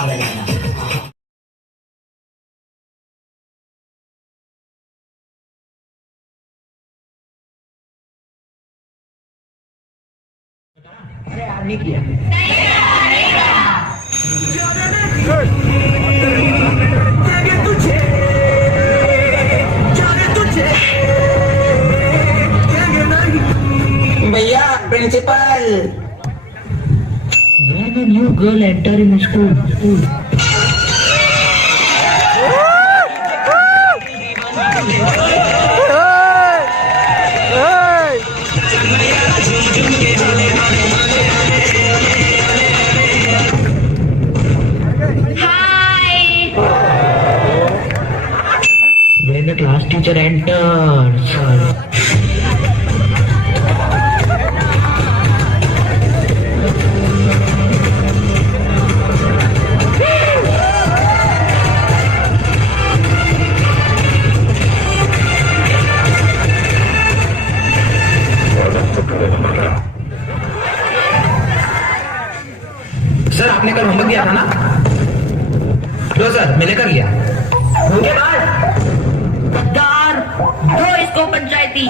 अरे यार नहीं किया। भैया principal, when a new girl enter in school. When the class teacher enters. Sir आपने कल होमवर्क दिया था ना? लो सर मैं लेकर गया। होंगे बात गद्दार, दो इसको पंचायती।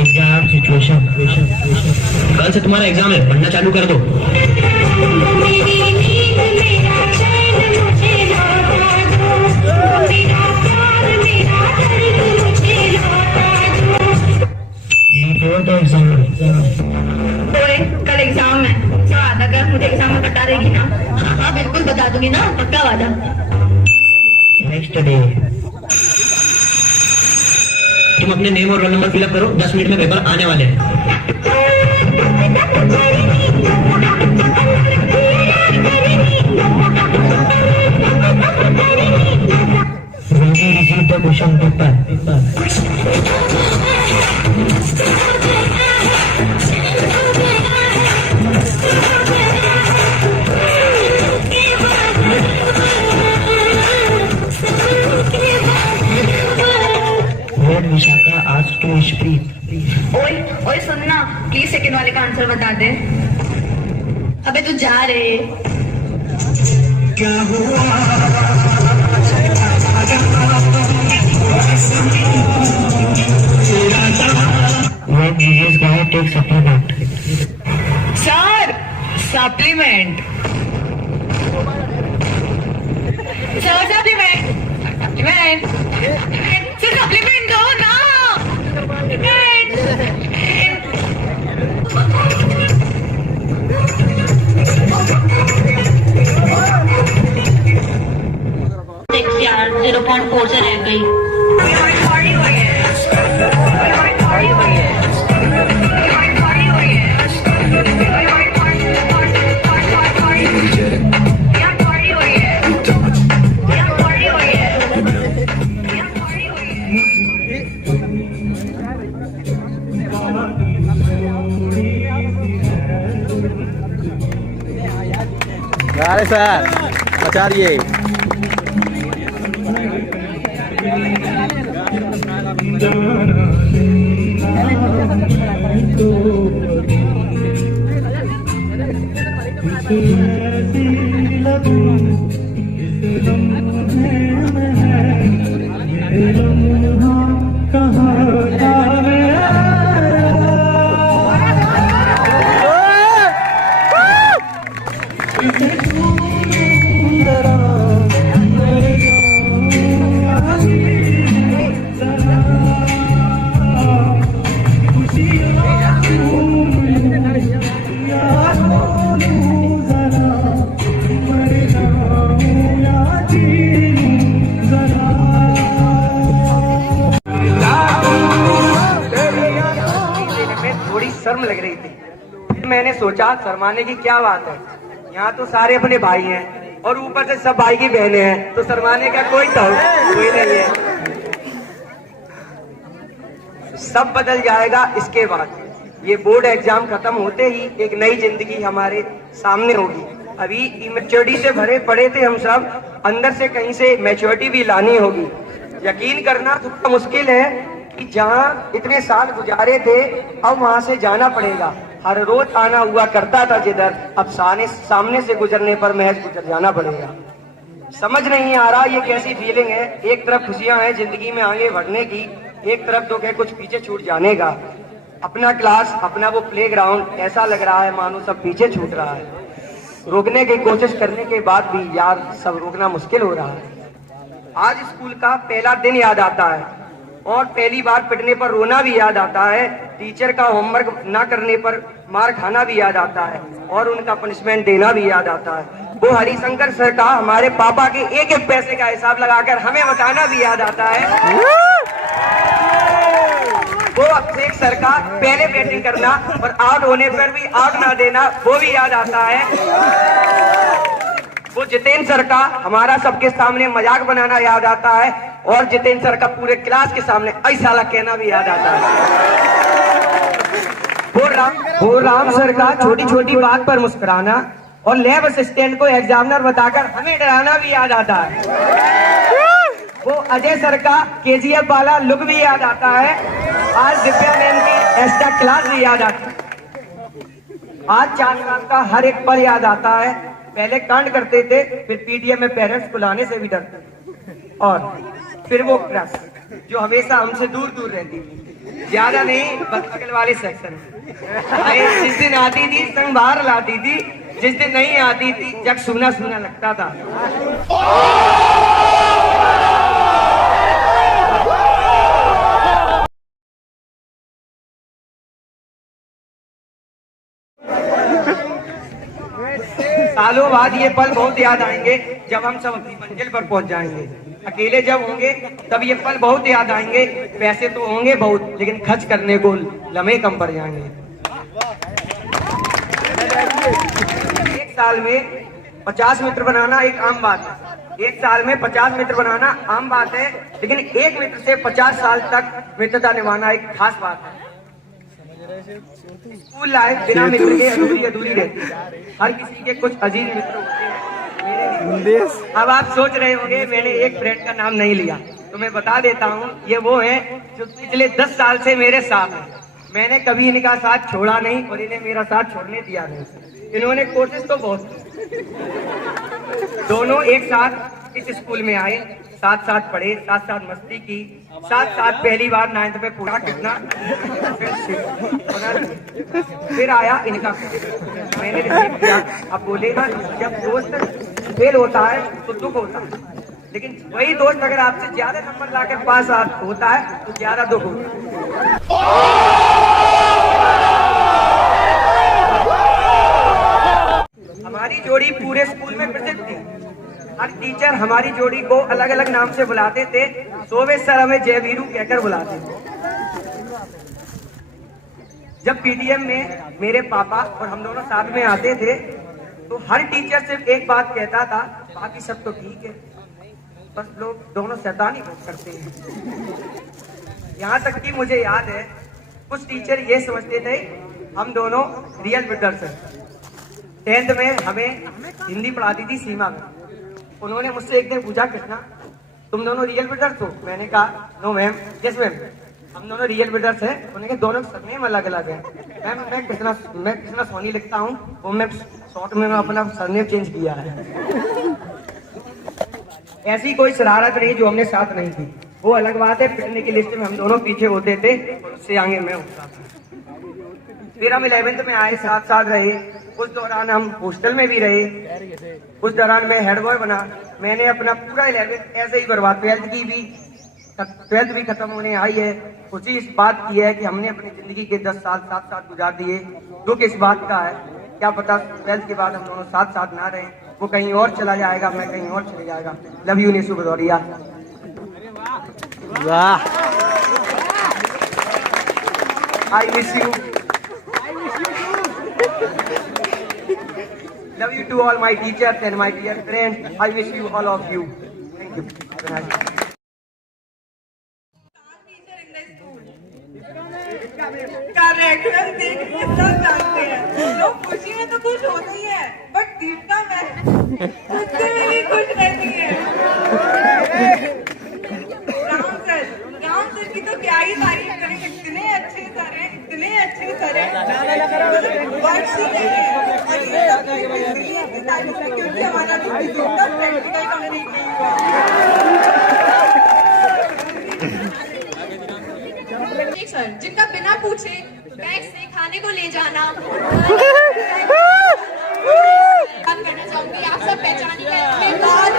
Exam situation. कल से तुम्हारा एग्जाम है, पढ़ना चालू कर दो। कल एग्जाम है, तो आधा कर मुझे एग्जाम में बता देगी ना? हाँ बिल्कुल बता दूंगी ना, पक्का वादा। Next day. तुम अपने नेम और रोल नंबर फिलअप करो, 10 मिनट में पेपर आने वाले हैं। Question paper. विशाखा आज टू स्पीक। ओए ओए सुनना, प्लीज सेकंड वाले का आंसर बता दे। अबे तू जा रे। क्या हुआ? When this guy takes supplement. Sir supplement. Sir supplement sir supplement दो ना। यार 0.4 से रह गई। अरे सर आचार्य शर्म लग रही थी। फिर मैंने सोचा शर्माने की क्या बात है, यहाँ तो सारे अपने भाई हैं और ऊपर से सब भाई की बहनें हैं, तो शर्माने का कोई नहीं है। सब बदल जाएगा इसके बाद। ये बोर्ड एग्जाम खत्म होते ही एक नई जिंदगी हमारे सामने होगी। अभी इमेच्योरिटी से भरे पड़े थे हम सब, अंदर से कहीं से मैच्योरिटी भी लानी होगी। यकीन करना थोड़ा मुश्किल है कि जहाँ इतने साल गुजारे थे अब वहां से जाना पड़ेगा। हर रोज आना हुआ करता था जिधर, अब सामने से गुजरने पर महज गुजर जाना पड़ेगा। समझ नहीं आ रहा ये कैसी फीलिंग है। एक तरफ खुशियां हैं जिंदगी में आगे बढ़ने की, एक तरफ दुख है कुछ पीछे छूट जाने का। अपना क्लास, अपना वो प्लेग्राउंड ऐसा लग रहा है मानो सब पीछे छूट रहा है। रोकने की कोशिश करने के बाद भी यार सब रोकना मुश्किल हो रहा है। आज स्कूल का पहला दिन याद आता है और पहली बार पिटने पर रोना भी याद आता है। टीचर का होमवर्क ना करने पर मार खाना भी याद आता है और उनका पनिशमेंट देना भी याद आता है। वो हरिशंकर सर का हमारे पापा के एक एक पैसे का हिसाब लगाकर हमें बताना भी याद आता है। वो अभिषेक सर का पहले बैटिंग करना और आउट होने पर भी आउट ना देना वो भी याद आता है। वो जितेंद्र सर का हमारा सबके सामने मजाक बनाना याद आता है और जितेंद्र सर का पूरे क्लास के सामने ऐसा कहना भी याद आता है। वो राम सर का छोटी छोटी बात पर मुस्कुराना और लैब असिस्टेंट को एग्जामिनर बताकर हमें डराना भी याद आता है। वो अजय सर का केजीएफ वाला लुक भी याद आता है। आज दिव्या मैम की एक्स्ट्रा क्लास भी याद आती है। आज चांद का हर एक पल याद आता है। पहले कांड करते थे, फिर पीटीएम में पेरेंट्स बुलाने से भी डरते और फिर वो क्रश जो हमेशा हमसे दूर दूर रहती थी, ज्यादा नहीं बगल वाले सेक्शन में। जिस दिन आती थी संग बाहर लाती थी, जिस दिन नहीं आती थी जग सुना सुना लगता था। सालों बाद ये पल बहुत याद आएंगे जब हम सब अपनी मंजिल पर पहुंच जाएंगे। अकेले जब होंगे तब ये पल बहुत याद आएंगे। पैसे तो होंगे बहुत लेकिन खर्च करने को लम्हे कम पड़ जाएंगे। एक साल में 50 मित्र बनाना एक आम बात है। एक साल में 50 मित्र बनाना आम बात है, लेकिन एक मित्र से 50 साल तक मित्रता निभाना एक खास बात है। स्कूल लाइफ बिना मित्र के अधूरी अधूरी रहती है। हर किसी के कुछ अजीज मित्र होते हैं। अब आप सोच रहे होंगे मैंने एक फ्रेंड का नाम नहीं लिया, तो मैं बता देता हूँ ये वो है जो पिछले 10 साल से मेरे साथ है। मैंने कभी इनका साथ छोड़ा नहीं और इन्हें मेरा साथ छोड़ने दिया नहीं। इन्होंने कोशिश तो बहुत की। दोनों एक साथ इस स्कूल में आए, साथ साथ पढ़े, साथ साथ मस्ती की, साथ साथ पहली बार 9th में पूरा कितना, फिर आया इनका मैंने रिसीव किया। अब बोलेगा जब दोस्त फेल होता है तो दुख होता है, लेकिन वही दोस्त अगर आपसे ज्यादा नंबर लाकर पास होता है तो ज्यादा दुख होता है। हमारी जोड़ी पूरे स्कूल में प्रसिद्ध थी। हर टीचर हमारी जोड़ी को अलग अलग नाम से बुलाते थे। सोवे सर हमें जय वीरू कहकर बुलाते थे। जब पीटीएम में मेरे पापा और हम दोनों साथ में आते थे तो हर टीचर सिर्फ एक बात कहता था, बाकी सब तो ठीक है, बस लोग दोनों शैतानी करते हैं। यहाँ तक कि मुझे याद है कुछ टीचर ये समझते थे हम दोनों रियल ब्रदर्स हैं। 10th में हमें हिंदी पढ़ाती थी सीमा में। उन्होंने मुझसे एक दिन पूछा कृष्णा तुम दोनों रियल ब्रदर्स हो? मैंने कहा नो मैम। यस मैम हम दोनों रियल ब्रदर्स हैं। उन्होंने कहा दोनों सरनेम अलग अलग है। मैम मैं कृष्णा सोनी लिखता हूँ, वो मैं शॉर्ट में अपना सरनेम चेंज किया है। ऐसी कोई शरारत नहीं जो हमने साथ नहीं की। वो अलग बात है, पिटने की लिस्ट में हम दोनों पीछे होते थे, उससे आगे मैं होता था। फिर हम 11th में आए, साथ साथ रहे। उस दौरान हम हॉस्टल में भी रहे। उस दौरान मैं हेड बॉय बना। मैंने अपना पूरा 11th ऐसे ही बर्बाद। 12th भी खत्म होने आई है। खुशी इस बात की है कि हमने अपनी जिंदगी के 10 साल साथ साथ गुजार दिए। दुख इस बात का है क्या पता 12th के बाद हम दोनों साथ साथ ना रहे, वो कहीं और चला जाएगा, मैं कहीं और चले जाएगा। Love you Nishu Bhadauria. वाह I miss you. Love you to all my teachers and my dear friends. I wish you all of you. Thank you. Reference देख के सब जानते हैं। लोग खुशी में तो खुश होते ही है, बट दीपिका मैं खुद से भी खुश रहती है। सर, जिनका बिना पूछे बैग से खाने को ले जाना बात करना चाहूंगी। आप सब पहचानिए अपने बाद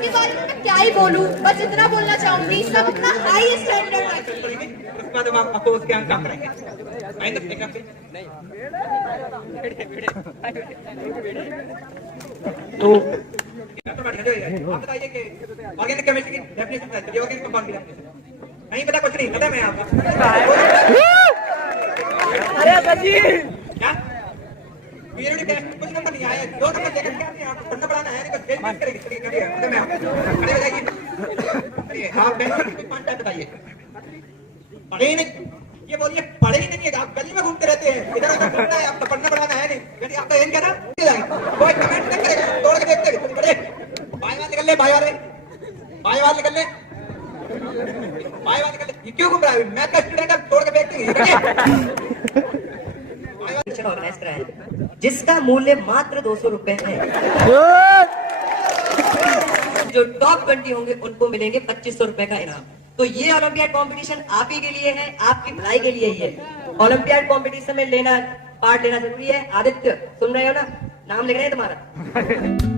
के बारे में मैं क्या ही बोलूं, बस इतना बोलना चाहूंगी सब अपना हाई स्टैंडर्ड रखें। उसके बाद हम आपको उसके अंक काम करेंगे। आइंदा देखा फिर तो आप बताइए कि ऑर्गेनिक केमिस्ट्री की डेफिनेशन क्या है? ऑर्गेनिक कंपाउंड की डेफिनेशन नहीं पता, कुछ नहीं पता मैं आपको क्या पीरियड टेस्ट कुछ नंबर नहीं आया, 2 नंबर देकर क्या नहीं आपको पढ़ना पढ़ाना है नहीं, बस फेल मिस करेंगे। करिए पता मैं आपको खड़े हो जाइए। अरे आप बेंच पे 5 टाइप बताइए। पढ़े ही नहीं, ये बोलिए पढ़े ही नहीं है, आप गली में घूमते रहते हैं, इधर उधर घूमना है, आपको पढ़ना पढ़ाना है नहीं, यदि आपका एम क्या था कोई कमेंट नहीं करेगा, तोड़ के देखते पढ़े बाय वाले निकल ले, बाय वाले निकल ले, बाय वाले निकल ले। ये क्यों घूम रहा है? मैथ का स्टूडेंट है, तोड़ के देखते हैं। ऑर्गेनाइज कराया जिसका मूल्य मात्र 200 रुपए है। जो टॉप 20 होंगे उनको मिलेंगे 2500 रुपए का इनाम। तो ये ओलंपियाड कंपटीशन आप ही के लिए है, आपकी भलाई के लिए ही है। ओलंपियाड कंपटीशन में पार्ट लेना जरूरी है। आदित्य सुन रहे हो ना, नाम लिख रहे हैं तुम्हारा।